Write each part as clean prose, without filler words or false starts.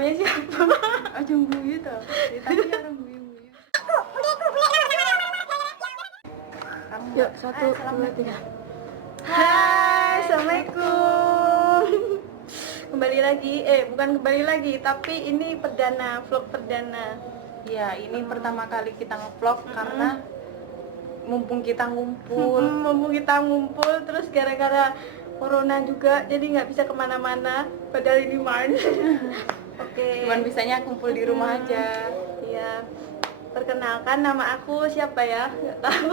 namanya siapa? Ajeng guyu tuh. Tadi orang guyu. Yuk, 1, 2, 3. Hai, assalamualaikum. Kembali lagi, bukan kembali lagi, tapi ini vlog perdana. Ya, ini pertama kali kita nge-vlog karena mumpung kita ngumpul, Terus gara-gara corona juga, jadi nggak bisa kemana-mana. Padahal ini Maret. Oke. Cuman bisanya kumpul di rumah aja. Iya. Perkenalkan, nama aku siapa ya? Nggak tahu.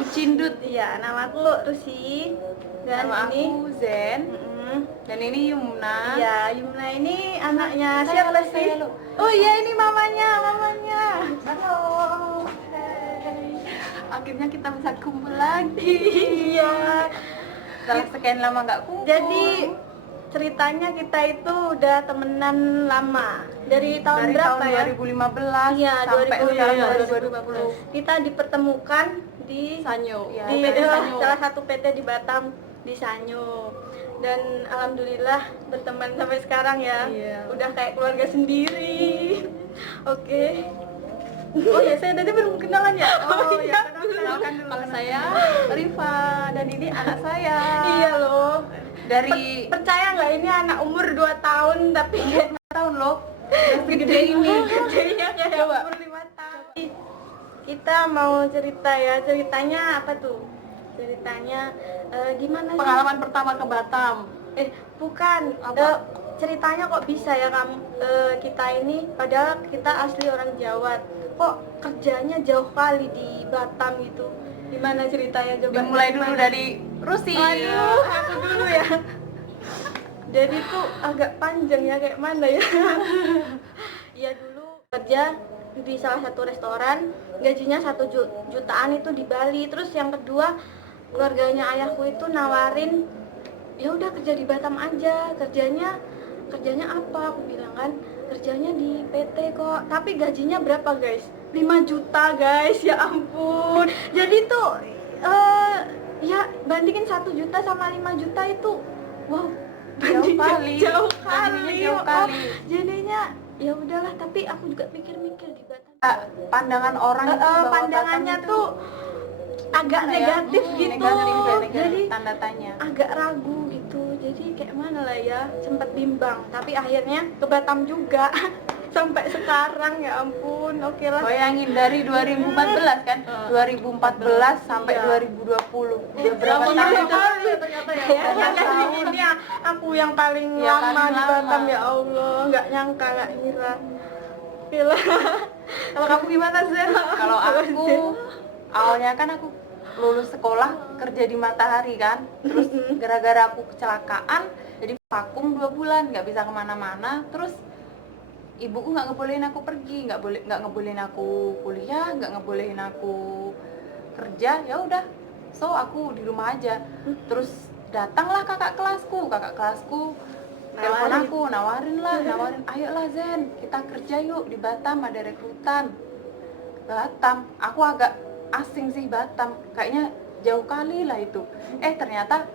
Ucindut. Iya, nama aku Rusi. Dan Nama ini aku Zen. Dan ini Yumna. Iya, Yumna ini anaknya Saya siapa lo, sih? saya lo. Oh iya, ini mamanya. Halo. Hai. Akhirnya kita bisa kumpul lagi. Iya. Setelah sekian lama nggak kumpul. Jadi ceritanya kita itu udah temenan lama. Dari tahun berapa ya? 2015 Iya, sampai sekarang 2020. Kita dipertemukan di Sanyo. Ya, di PT Sanyo. salah satu PT di Batam, di Sanyo. Dan alhamdulillah berteman sampai sekarang ya. Iya. Udah kayak keluarga sendiri. Oke. Oh ya, saya tadi belum kenalan ya. Oh iya, Kenalkan dulu nama saya Rifa dan ini anak saya. Iya loh. Dari Percaya nggak ini anak umur 2 tahun tapi tahun loh. Gede ini. gedenya kayak umur 5 tahun. Kita mau cerita ya. Ceritanya apa tuh? Ceritanya gimana sih? Pengalaman pertama ke Batam. Bukan. Ceritanya kok bisa ya kamu kita ini padahal kita asli orang Jawa. Kok kerjanya jauh kali di Batam gitu. Gimana ceritanya coba? Dimulai dulu dari Rusi. Aduh, aku dulu ya. Jadi tuh agak panjang ya, kayak mana ya? Iya, dulu kerja di salah satu restoran, gajinya 1 jutaan itu di Bali. Terus yang kedua, keluarganya ayahku itu nawarin, ya udah kerja di Batam aja. Kerjanya apa? Aku bilang kan, kerjanya di PT kok. Tapi gajinya berapa guys? 5 juta guys, ya ampun. Jadi tuh ya bandingin 1 juta sama 5 juta itu wow, jauh kali. Jadinya ya udahlah, tapi aku juga mikir-mikir di Batam. Pandangan orang itu bahwa pandangannya Batam tuh agak negatif gitu. Negatif, Jadi tanda tanya. agak ragu gitu. Jadi kayak mana lah ya, sempat bimbang. Tapi akhirnya ke Batam juga. Sampai sekarang, ya ampun. Oke lah. Bayangin dari 2014 kan, 2014 sampai 2020. Udah berapa tahun ternyata ya. Ini aku yang paling Ya, lama paling di Batam, lama. ya Allah. Nggak nyangka, nggak ngira. Gila. Kalau kamu gimana sih? Kalau aku awalnya kan aku lulus sekolah kerja di Matahari kan, terus gara-gara aku kecelakaan jadi vakum 2 bulan, nggak bisa kemana-mana. Terus ibuku nggak ngebolehin aku pergi, nggak ngebolehin aku kuliah, nggak ngebolehin aku kerja. Ya udah, so aku di rumah aja. Terus datanglah kakak kelasku telepon aku, nawarin, ayolah Zen, kita kerja yuk di Batam, ada rekrutan. Batam, aku agak asing sih Batam, kayaknya jauh kali lah itu. Ternyata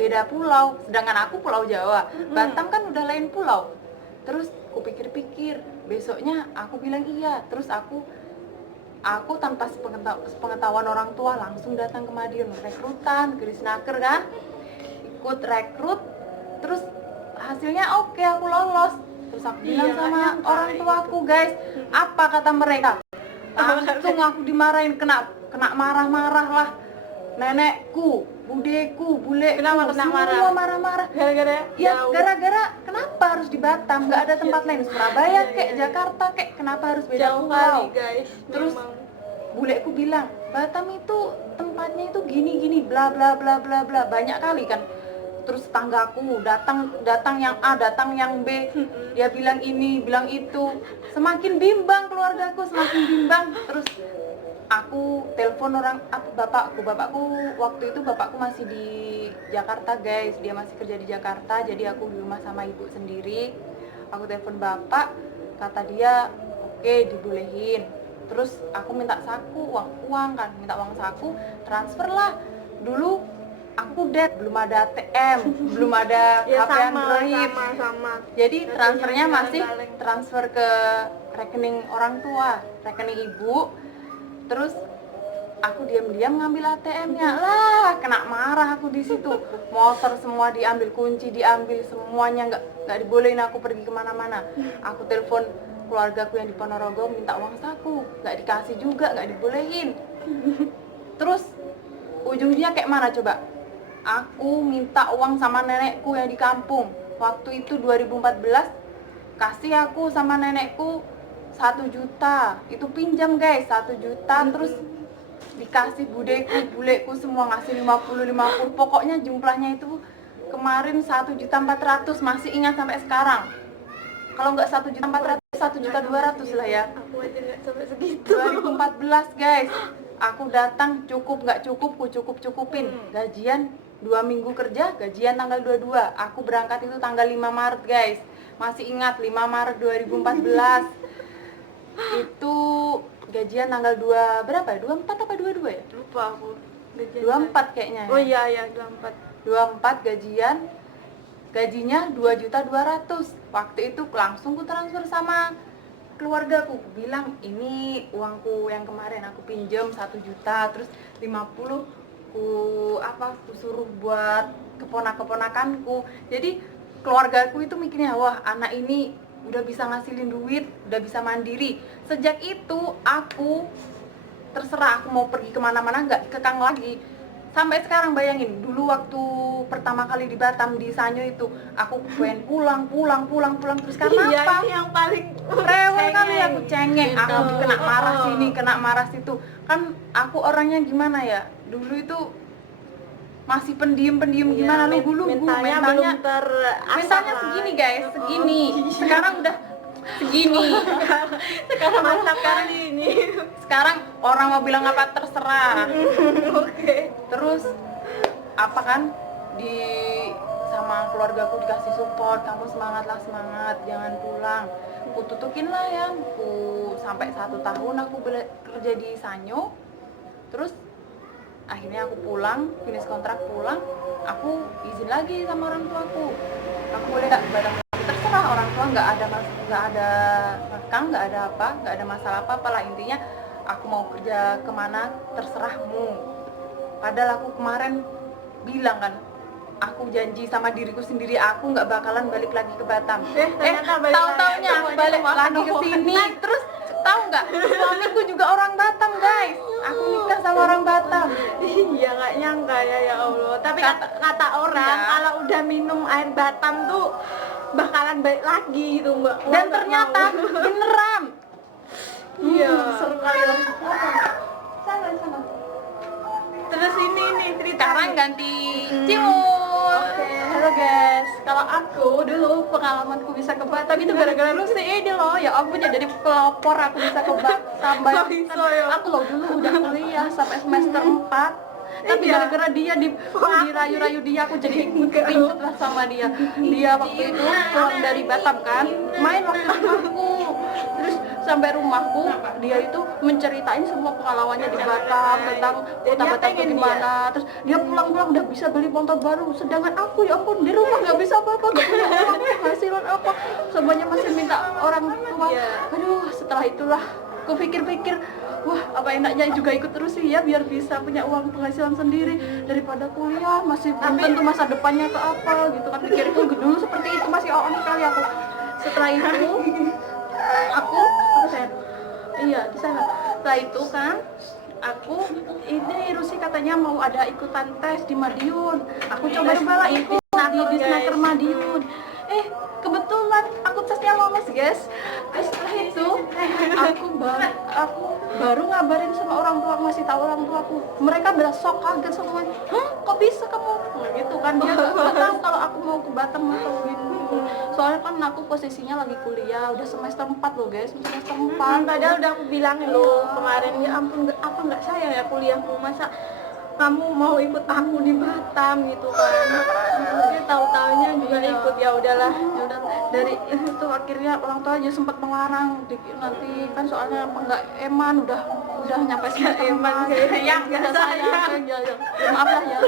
beda pulau, sedangkan aku Pulau Jawa. Batam kan udah lain pulau. Terus aku pikir-pikir, besoknya aku bilang iya. Terus aku tanpa sepengetahuan orang tua langsung datang ke Madiun, rekrutan, Krisnaker kan, ikut rekrut. Terus hasilnya oke, aku lolos. Terus aku bilang sama orang tuaku, guys, apa kata mereka? Langsung aku dimarahin, kena marah-marah lah. Nenekku, budeku, buleku, semua marah-marah. Gara-gara Ya gara-gara kenapa harus di Batam? Nggak ada tempat lain, Surabaya kayak Jakarta kayak, kenapa harus beda jauh pulau? kali guys. Terus memang. buleku bilang, Batam itu tempatnya itu gini bla bla bla bla bla, banyak kali kan. Terus tanggaku datang yang A, datang yang B, dia bilang ini, bilang itu. Semakin bimbang keluargaku, semakin bimbang. Terus aku telepon bapakku waktu itu bapakku masih di Jakarta guys, dia masih kerja di Jakarta, jadi aku di rumah sama ibu sendiri. Aku telepon bapak, kata dia oke, dibolehin. Terus aku minta saku, uang kan, minta uang saku, transfer lah. Dulu aku belum ada ATM, belum ada Ya HP sama, Android. sama. Jadi Rasanya transfernya kaleng-kaleng. masih transfer ke rekening orang tua, rekening ibu. Terus aku diam-diam ngambil ATM-nya. Lah, kena marah aku di situ. Motor semua diambil, kunci diambil, semuanya nggak dibolehin aku pergi kemana-mana. Aku telepon keluargaku yang di Ponorogo minta uang saku, nggak dikasih juga, nggak dibolehin. Terus ujungnya kayak mana coba? Aku minta uang sama nenekku yang di kampung. Waktu itu 2014, kasih aku sama nenekku 1 juta. Itu pinjam guys, 1 juta. Terus dikasih buleku semua ngasih 50. Pokoknya jumlahnya itu kemarin 1.400.000, masih ingat sampai sekarang. Kalau nggak 1.400.000, 1.200.000 lah ya. Aku aja nggak sampai segitu. 2014 guys, aku datang cukup nggak cukup, ku cukupin. Gajian 2 minggu kerja, gajian tanggal 22. Aku berangkat itu tanggal 5 Maret guys. Masih ingat 5 Maret 2014. Itu gajian tanggal 2 berapa ya? 24 apa 22 ya? Lupa aku. 24 kayaknya ya. Oh iya 24. 24 gajian. Gajinya 2.200.000. Waktu itu langsung ku transfer sama keluargaku. Ku bilang ini uangku yang kemarin aku pinjam 1 juta, terus 50 ku suruh buat keponakanku. Jadi keluargaku itu mikirnya, wah anak ini udah bisa ngasilin duit, udah bisa mandiri. Sejak itu aku terserah, aku mau pergi kemana-mana nggak kekang lagi. Sampai sekarang bayangin, dulu waktu pertama kali di Batam, di Sanyo itu aku pengen pulang terus karena Iya, apa? ini yang paling Rewel kali cengeng. aku cengeng, aku kena marah sini, kena marah situ. Kan aku orangnya gimana ya? Dulu itu masih pendiam gimana, lugu Mintanya belum terasah mintanya lah. segini guys, segini. Sekarang udah segini. Sekarang mantap kali ini. Sekarang orang mau bilang apa terserah. Oke. Terus apa kan di sama keluargaku dikasih support, kamu semangat, jangan pulang. Ku tutukin lah ya, sampai 1 tahun aku kerja di Sanyo. Terus akhirnya aku pulang, finish kontrak pulang, aku izin lagi sama orang tuaku. Aku boleh nggak Batam lagi? Terserah orang tua, nggak ada ngekang, nggak ada masalah apa lah, intinya aku mau kerja kemana terserahmu. Padahal aku kemarin bilang kan, aku janji sama diriku sendiri aku nggak bakalan balik lagi ke Batam. Tahu-taunya aku balik lagi ke sini. Terus tahu nggak, suamiku juga orang Batam guys. Aku nikah sama orang Batam. Iya, nggak nyangka ya Allah. Tapi kata orang Ya. kalau udah minum air Batam tuh bakalan balik lagi gitu Mbak. Dan ternyata beneran. Iya. Seru kali lah. Sana. Terus ini nih cerita. Sekarang ganti Cimut. Oke, halo guys. Kalau aku dulu pengalamanku bisa ke Batam itu gara-gara lu sih ini loh. Ya ampun ya, jadi pelopor aku bisa ke Batam. Aku loh dulu udah kuliah sampai semester 4. Tapi gara-gara dia dirayu-rayu dia, aku jadi ikut lah sama dia. Dia waktu itu pulang dari Batam kan, main waktu di rumahku. Terus sampai rumahku, dia itu menceritain semua pengalamannya di Batam tentang kota Batam itu gimana. Terus dia pulang-pulang udah bisa beli motor baru, sedangkan aku ya ampun di rumah nggak bisa apa-apa, nggak punya uang, penghasilan apa, semuanya masih minta orang tua. Aduh, setelah itulah aku pikir-pikir, wah apa enaknya juga ikut terus sih ya, biar bisa punya uang penghasilan sendiri daripada kuliah masih belum tentu masa depannya ke apa gitu kan. Pikirku dulu seperti itu, masih on sekali aku. Setelah itu aku iya di sana. Setelah itu kan aku ini Rusi katanya mau ada ikutan tes di Madiun. Aku coba-coba lah ikut di Disnaker Madiun. Kebetulan aku tesnya lolos guys. Terus setelah itu aku baru ngabarin sama orang tua, masih tahu orang tuaku. Mereka besok kaget semuanya. Hah, kok bisa kamu? Nah, gitu kan, dia nggak tahu kalau aku mau ke Batam atau gitu. Soalnya kan aku posisinya lagi kuliah, udah semester 4 loh guys, semester 4. Padahal udah aku bilangin loh kemarin, ya ampun apa nggak sayang ya kuliahmu, masa kamu mau ikut aku di Batam gitu kan. Tapi tahu-taunya juga ikut, ya udahlah. Ya udah, dari itu akhirnya orang tua aja sempat melarang nanti kan, soalnya nggak udah nyampe semester eman sayang ya, maaf lah ya.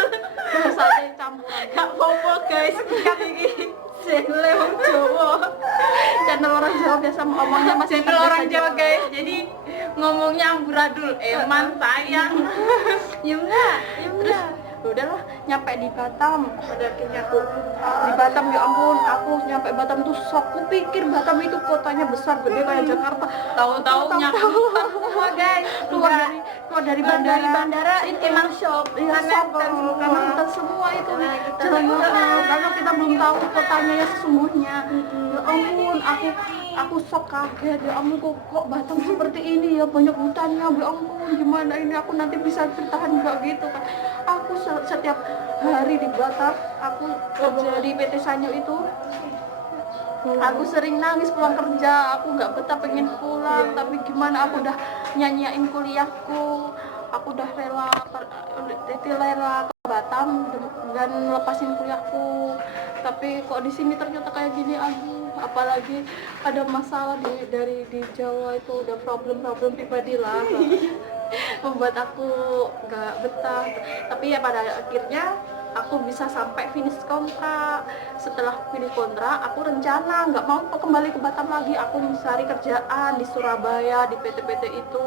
Rasanya campuran. Gak apa-apa guys, kan ini channel wong Jawa. Channel orang Jawa biasa ngomongnya masih Channel orang biasa Jawa guys, jadi ngomongnya amburadul, eman sayang. Ya enggak, ya Terus enggak. udahlah nyampe di Batam. Pada akhirnya aku di Batam, ya ampun, aku nyampe Batam tuh shock. Aku pikir Batam itu kotanya besar gede kayak Jakarta. Tahu-tahu nyampe semua guys. Keluar dari bandara itu emang shock, iya, karena shock hutan semua. karena hutan semua itu Karena kita jalan karena kita belum tahu kotanya yang sesungguhnya. Ya ampun, aku shock, kaget. Ya ampun, kok Batam seperti ini ya, banyak hutannya. Ya ampun, gimana ini aku nanti bisa bertahan enggak gitu kan. Aku setiap hari di Batam, aku kerja di PT Sanyo itu, aku sering nangis pulang kerja. Aku nggak betah, pengen pulang, tapi gimana, aku udah nyanyiin kuliahku, aku udah rela ke Batam dan lepasin kuliahku. Tapi kok di sini ternyata kayak gini. Aduh, apalagi ada masalah di Jawa itu, udah problem pribadi lah membuat aku nggak betah. Tapi ya pada akhirnya aku bisa sampai finish kontrak. Setelah finish kontrak, aku rencana nggak mau kembali ke Batam lagi. Aku mencari kerjaan di Surabaya, di PT-PT itu.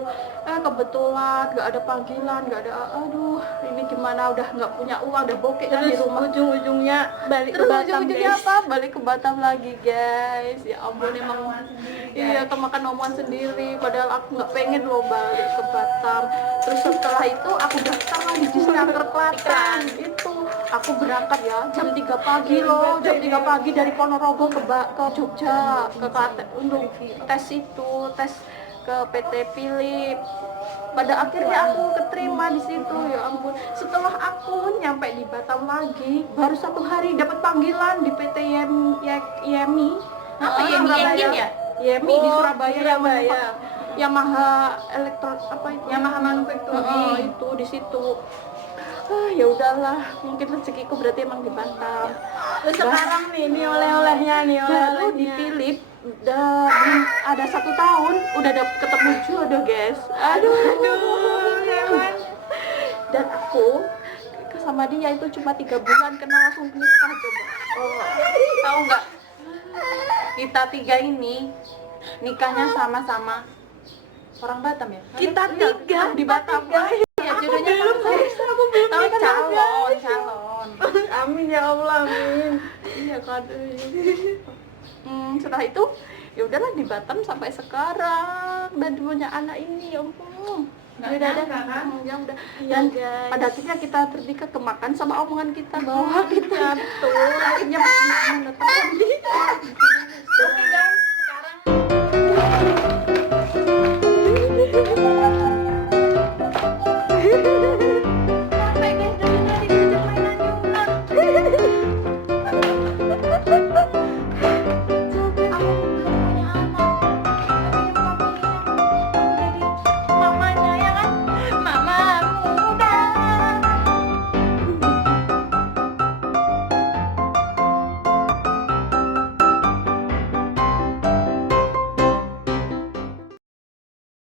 Kebetulan nggak ada panggilan, nggak ada. Aduh, ini gimana, udah nggak punya uang, udah bokek kan di rumah. Ujung-ujungnya balik ke Terus Batam ujung-ujungnya guys. apa? Balik ke Batam lagi guys. Ya ampun, emang iya, kemakan omongan sendiri. Padahal aku nggak pengen loh balik ke Batam. Terus setelah itu aku daftar lagi di Snaker Klaten. Itu aku berangkat ya jam 3 pagi loh, jam 3 pagi dari Ponorogo ke Jogja, ke Klaten untuk tes tes ke PT Philip. Pada akhirnya aku keterima di situ. Ya ampun, setelah aku nyampe di Batam lagi, baru 1 hari dapat panggilan di PT YEMI. Apa YEMI Surabaya. Engine ya? YEMI di Oh, Surabaya, Surabaya. Yamaha elektro apa itu? Yamaha Manufacturing. Itu di situ. Ya udahlah, mungkin rezekiku berarti emang di Batam. Terus sekarang nih oleh-olehnya nih, Baru di oleh-olehnya. Philip udah belum ada 1 tahun udah ketemu jodoh guys. Aduh, Hewan. dan aku sama dia itu cuma 3 bulan kenal, langsung nikah. Coba tahu nggak, kita 3 ini nikahnya sama-sama orang Batam ya. Kita Iya, 3 di Batam. Ya jodohnya belum, sama guys. Aku belum tapi kan nikah, calon. Amin ya Allah, amin. Iya kan. Setelah itu ya udahlah di Batam sampai sekarang dan punya anak ini. Ya ampun, Nggak udah nyangka, kan? ya udah. Iya, Dan guys. pada akhirnya kita terdikat kemakan sama omongan kita bahwa kita Betul. akhirnya menetapkan di